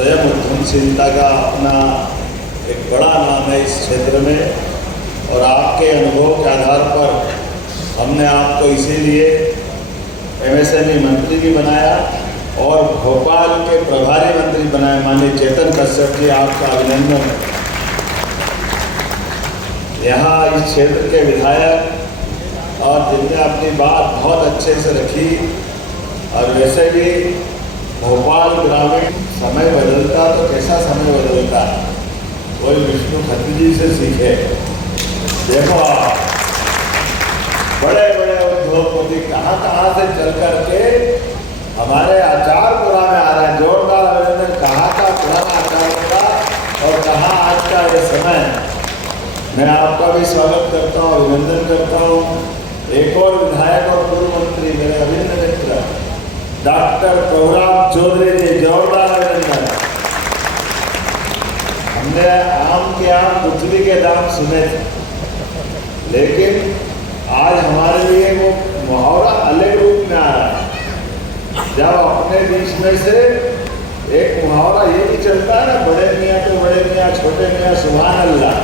स्वयं उद्यमशीलता का अपना एक बड़ा नाम है इस क्षेत्र में, और आपके अनुभव के आधार पर हमने आपको इसीलिए MSME मंत्री भी बनाया और भोपाल के प्रभारी मंत्री बनाए। माननीय चेतन कश्यप जी, आपका अभिनंदन है। यहाँ इस क्षेत्र के विधायक और जिनने अपनी बात बहुत अच्छे से रखी, और वैसे भी भोपाल ग्रामीण समय बदलता तो कैसा समय बदलता, कोई विष्णु खत्री जी से सीखे। देखो आप बड़े बड़े उद्योगपति कहाँ से चल करके हमारे आचारपुरा में आ रहे हैं। जोरदार अभिनंदन। कहाँ का पुराना आचारपुरा और कहाँ आज का ये समय। मैं आपका भी स्वागत करता हूँ, अभिनंदन करता हूँ। एक और विधायक और पूर्व मंत्री मेरे अभिनंदन मित्र डॉक्टर प्रभुराम चौधरी जी, जोरदार अभिनंदन। हमने आम के आम गुठली के दाम सुने थे, लेकिन आज हमारे लिए वो मुहावरा अलग रूप में आ रहा है। जब अपने बीच में से एक मुहावरा ये भी चलता है ना, बड़े मियाँ तो बड़े मियाँ, छोटे मियाँ सुभान अल्लाह।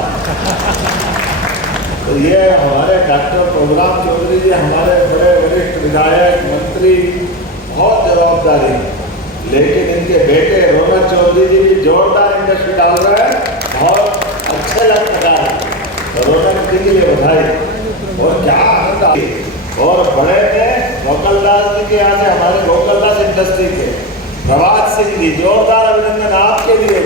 तो ये हमारे डॉक्टर प्रभुराम चौधरी जी हमारे बड़े वरिष्ठ विधायक मंत्री, बहुत जवाबदारी, लेकिन इनके बेटे रौनक चौधरी जी भी जोरदार इंडस्ट्री डाल रहे हैं, बहुत अच्छे लगता है। रौनक जी के लिए बधाई। और क्या और बड़े में गोकलदास जी के यहाँ से हमारे गोकलदास इंडस्ट्री के प्रभात सिंह जी, जोरदार अभिनंदन आपके लिए।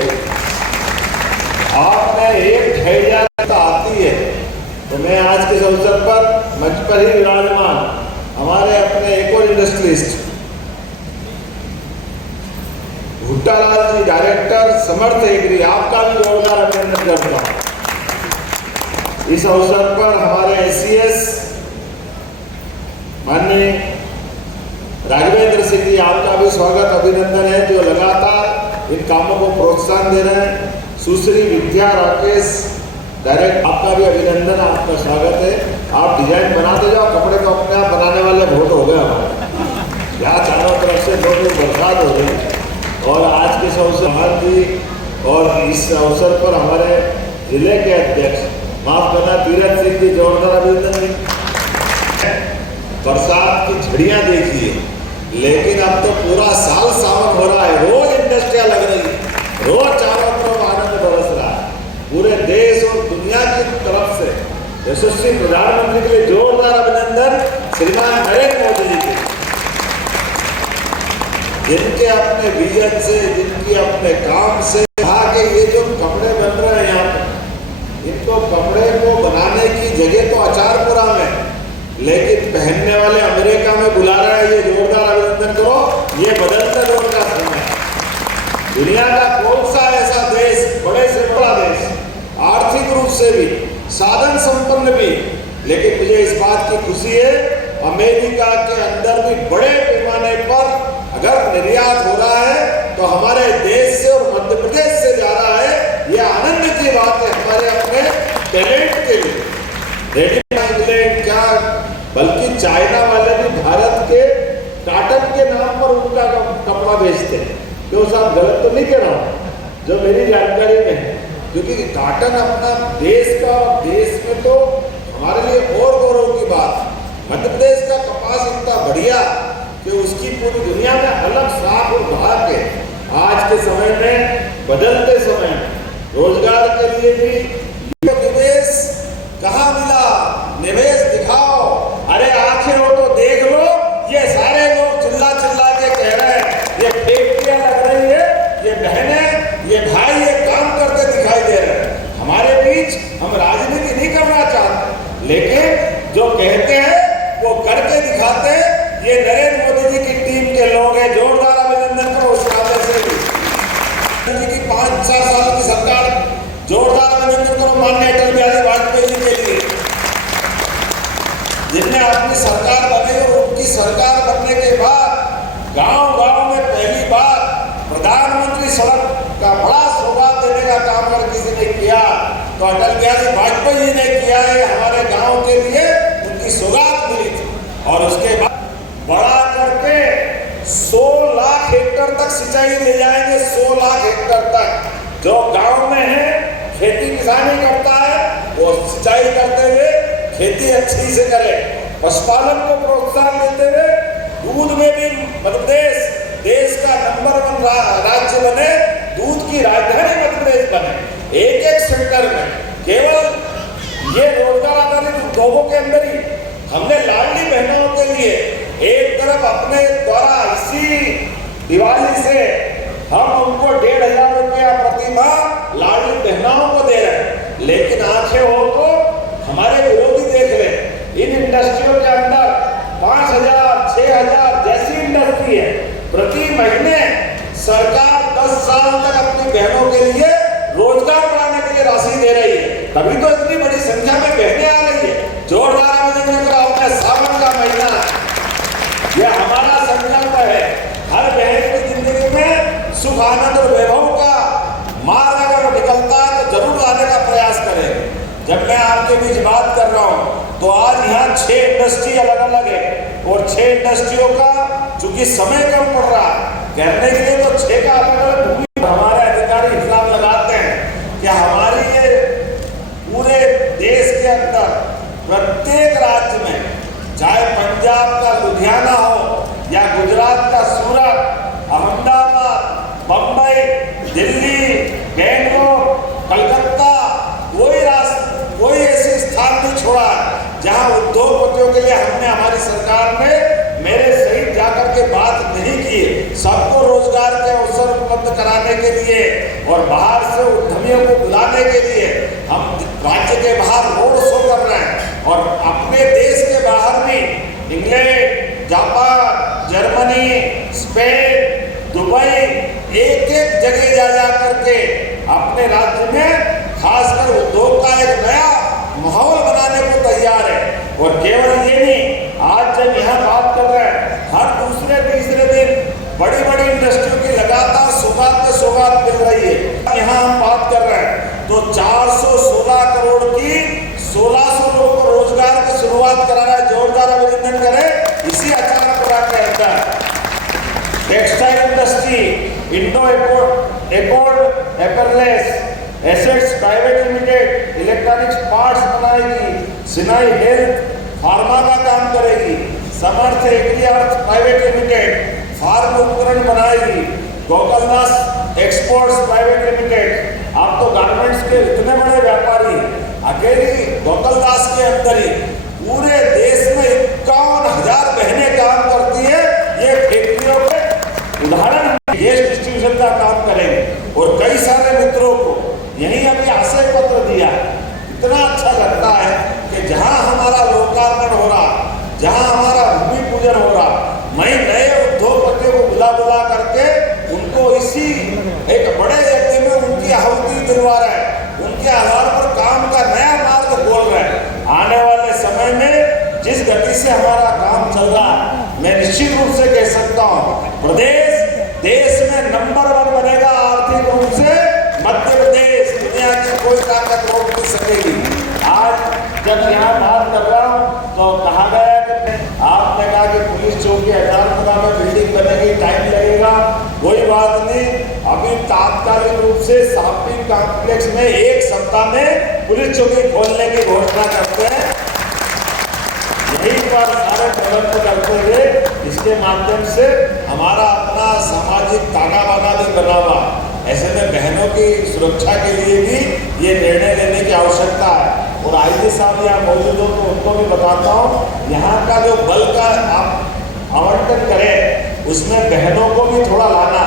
आपने एक ढैया तो आती है, तो मैं आज के अवसर पर मंच पर ही विराजमान हमारे अपने एक और इंडस्ट्रियलिस्ट भुट्टालाल जी, डायरेक्टर समर्थ एग्री, आपका भी जोरदार अभिनंदन करता हूँ। इस अवसर पर हमारे SCS माननीय राघवेंद्र सिंह जी, आपका भी स्वागत अभिनंदन है, जो लगातार इन कामों को प्रोत्साहन दे रहे हैं। सुश्री विद्या राकेश डायरेक्ट, आपका भी अभिनंदन, आपका स्वागत है। आप डिजाइन बनाते जाओ, कपड़े तो अपने आप बनाने वाले बहुत हो गए हमारे यहाँ, चारों तरफ से बहुत बरसात हो गई। और आज के इस अवसर जी, और इस अवसर पर हमारे जिले के अध्यक्ष, माफ करना, तीरथ सिंह जी, जोरदार अभिनंदन। बरसात की झड़ियां देखिए, लेकिन अब तो पूरा साल सावन हो रहा है, रोज इंडस्ट्रियां लग रही है, रोज चारों तरफ आनंद बरस रहा है। पूरे देश और दुनिया की तरफ से यशस्वी प्रधानमंत्री के लिए जोरदार अभिनंदन श्रीमान नरेंद्र मोदी जी के, जिनके अपने विजन से, जिनके अपने काम से कहा कि ये जो कपड़े बन रहे हैं यहाँ पे, इनको कपड़े को बनाने की जगह तो आचारपुरा में, लेकिन पहनने वाले अमेरिका में बुला रहा है। ये जोरदार अभिनंदन करो। ये बदलता दौर का समय है। दुनिया का कौन सा ऐसा देश, बड़े से बड़ा देश, आर्थिक रूप से भी, साधन संपन्न भी, लेकिन मुझे इस बात की खुशी है अमेरिका के अंदर भी बड़े पैमाने पर अगर निर्यात हो रहा है तो हमारे देश से और मध्य प्रदेश से जा रहा है। यह आनंद की बात है हमारे अपने टैलेंट के लिए। रेडीमेड क्या, बल्कि चाइना वाले भी भारत के काटन के नाम पर उनका कपड़ा बेचते हैं। क्यों साहब, गलत तो नहीं कह रहा हूँ, जो मेरी जानकारी में है, क्योंकि काटन अपना देश का, देश में तो हमारे लिए और गौरव की बात। मध्य प्रदेश का कपास इतना बढ़िया कि उसकी पूरी दुनिया में अलग साख और भाग है। आज के समय में, बदलते समय में रोजगार के लिए भी निवेश कहाँ मिला, निवेश दिखाओ। अरे आंखें हो तो देख लो, ये सारे लोग चिल्ला चिल्ला के कह रहे हैं ये फैक्ट्रियां लग रही है, ये बहनें, ये भाई ये काम करते दिखाई दे रहे हैं। हमारे बीच हम राजनीति नहीं करना चाहते, लेकिन जो कहते हैं वो करके दिखाते हैं। ये नरेंद्र मोदी जी की टीम के लोग हैं, जोरदार अभिनंदन करो उस नाते से भी। की 5-4 साल की सरकार, जोरदार अभिनंदन करो माननीय अटल बिहारी वाजपेयी जी के लिए, जिनने अपनी सरकार बनाई और उनकी सरकार बनने के बाद गांव-गांव में पहली बार प्रधानमंत्री सड़क का बड़ा सौगात देने का काम अगर किसी ने किया तो अटल बिहारी वाजपेयी जी ने किया है। हमारे गांव के लिए उनकी सौगात मिली थी, और उसके बाद बढ़ा करके 100 लाख हेक्टेयर तक सिंचाई ले जाएंगे 100 लाख हेक्टेयर तक। जो गांव में है खेती किसानी करता है वो सिंचाई करते हुए खेती अच्छी से करे। पशुपालन को प्रोत्साहन देते हुए दूध में भी मध्य प्रदेश देश का नंबर 1 राज्य बने, दूध की राजधानी मध्य प्रदेश बने। एक एक सेक्टर में केवल ये रोजगार आधारित उद्योगों के अंदर ही हमने लाडली बहनों के लिए एक तरफ अपने द्वारा इसी दिवाली से हम उनको 1,500 रुपया प्रति माह लाडली बहनों को दे रहे हैं, लेकिन आंखें हो तो हमारे विरोधी देख रहे इन इंडस्ट्रियों के अंदर 5,000 6,000 जैसी इंडस्ट्री है, प्रति महीने सरकार 10 साल तक अपनी बहनों के लिए रोजगार बढ़ाने के लिए राशि दे रही है। तभी तो इतनी बड़ी संख्या में बहनें आ रही है। जोरदार आवेदन कराओ, अपने सावन का महीना यह हमारा संकल्प है। हर बहन की जिंदगी में सुख आनंद और वैभव का मार्ग अगर निकलता है तो जरूर आने का प्रयास करें। जब मैं आपके बीच बात कर रहा हूं तो आज यहाँ 6 इंडस्ट्री अलग अलग है और 6 इंडस्ट्रियों का चूंकि समय कम पड़ रहा है करने के लिए तो 6 का अलग अलग भूमि हमारे अधिकारी हिसाब लगाते हैं कि हमारी ये पूरे देश के अंदर प्रत्येक राज्य में, चाहे पंजाब का लुधियाना हो या गुजरात का सूरत, अहमदाबाद, बम्बई, दिल्ली, बेंगलोर, कलकत्ता, कोई ऐसी स्थान नहीं छोड़ा जहां उद्योगपतियों के लिए हमने हमारी सरकार ने मेरे सहित जाकर के बात नहीं की। सबको रोजगार के अवसर उपलब्ध कराने के लिए और बाहर से उद्यमियों को बुलाने के लिए हम राज्य के बाहर रोड शो कर रहे हैं और अपने देश के बाहर भी England, Japan, Germany, Spain, Dubai एक एक जगह जा करके अपने राज्य में खासकर उद्योग का एक नया माहौल बनाने को तैयार है। और केवल ये नहीं, आज जब यहाँ बात कर रहे हैं हर दूसरे तीसरे दिन बड़ी बड़ी इंडस्ट्रियों की लगातार सौगात पे सौगात मिल रही है। यहाँ हम बात कर रहे हैं तो 416 करोड़ की 1600 लोगों को रोजगार की शुरुआत करा रहा है। जोरदार अभिनंदन करें। इसी अचानकपुरा के अंदर textile industry, Indo accord apparels assets private limited electronics parts बनाएगी, सिनाई हेल्थ फार्मा का काम करेगी, Samarth agri earth private limited farm उपकरण बनाएगी, गोकुलदास एक्सपोर्ट्स प्राइवेट लिमिटेड। आप तो गारमेंट्स के इतने बड़े व्यापारी, अकेली गोकुलदास के अंदर ही पूरे देश में 51,000 बहनें काम करती है। ये फैक्ट्रियों के उदाहरण गैस डिस्ट्रीब्यूशन का काम करेंगे और कई सारे मित्रों को यही अभी आशय पत्र दिया। इतना अच्छा लगता है कि जहां हमारा लोकार्पण हो रहा, जहां हमारा भूमि पूजन हो रहा, मैं नए उद्योगपतियों को बुला करके उनको इसी एक बड़े यज्ञ में उनकी आहुति दिलवा रहे हैं, उनके आधार पर काम का नया मार्ग खोल रहे हैं। आने वाले समय में जिस गति से हमारा काम चल रहा है, मैं निश्चित रूप से कह सकता हूँ प्रदेश देश में नंबर 1 बनेगा। आर्थिक रूप से मध्य प्रदेश दुनिया की कोई ताकत रोक नहीं सकेगी। आज जब यहाँ बात कर रहा हूँ तो कहा गया कि आपने कहा कि पुलिस चौकी 1000 में बिल्डिंग बनेगी, टाइम लगेगा। कोई बात नहीं, अभी तात्कालिक रूप से शॉपिंग कॉम्प्लेक्स में 1 सप्ताह में पुलिस चौकी खोलने की घोषणा करते हैं। यही पर सारे प्रबंध करते हुए इसके माध्यम से हमारा अपना सामाजिक ताना बाना भी बना हुआ। ऐसे में बहनों की सुरक्षा के लिए भी ये निर्णय लेने की आवश्यकता है। और आईजी साहब यहाँ मौजूद हो तो उनको भी बताता हूँ, यहाँ का जो बल का आप आवंटन करें उसमें बहनों को भी थोड़ा लाना,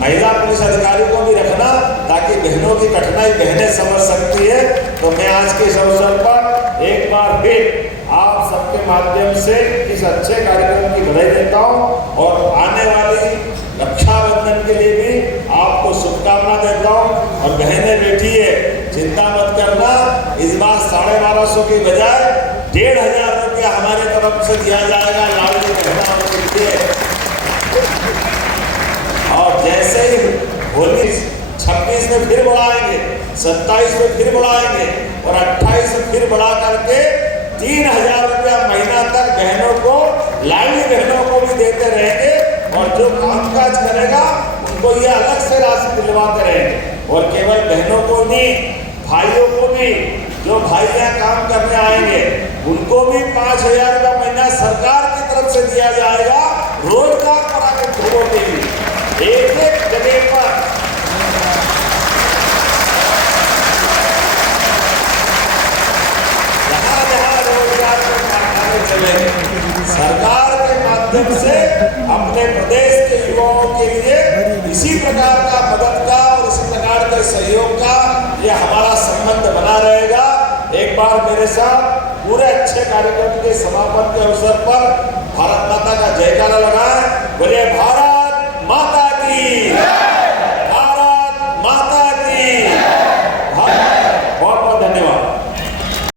महिला पुलिस अधिकारियों को भी रखना, ताकि बहनों की कठिनाई बहनें समझ सकती है। तो मैं आज के इस अवसर पर एक बार फिर आप सबके माध्यम से इस अच्छे कार्यक्रम की बधाई देता हूँ और आने वाली रक्षाबंधन के लिए भी आपको शुभकामना देता हूँ। और बहनें बैठी है, चिंता मत करना, इस बार 1250 की बजाय 1,500 रुपया हमारे तरफ से दिया जाएगा लाडली बहनों के लिए। और जैसे ही होली 26 में फिर बढ़ाएंगे, 27 में फिर बढ़ाएंगे और 28 में फिर बढ़ा करके 3,000 रुपया महीना तक बहनों को, लाडली बहनों को भी देते रहेंगे। और जो कामकाज करेगा उनको ये अलग से राशि दिलवाते रहेंगे। और केवल बहनों को नहीं, भाइयों को भी, जो भाई यहाँ काम करने आएंगे उनको भी 5,000 रुपया महीना सरकार की तरफ से दिया जाएगा, रोजगार कराने लोगों के लिए। एक एक जगह पर जहाँ जहाँ रोजगार के कारखाने चले, सरकार के माध्यम से अपने प्रदेश के युवाओं के लिए इसी प्रकार का मदद का और इसी प्रकार के सहयोग का ये हमारा संबंध बना रहेगा। एक बार मेरे साथ पूरे अच्छे कार्यक्रम के समापन के अवसर पर भारत माता का जयकारा लगाएं। बोले भारत माता की।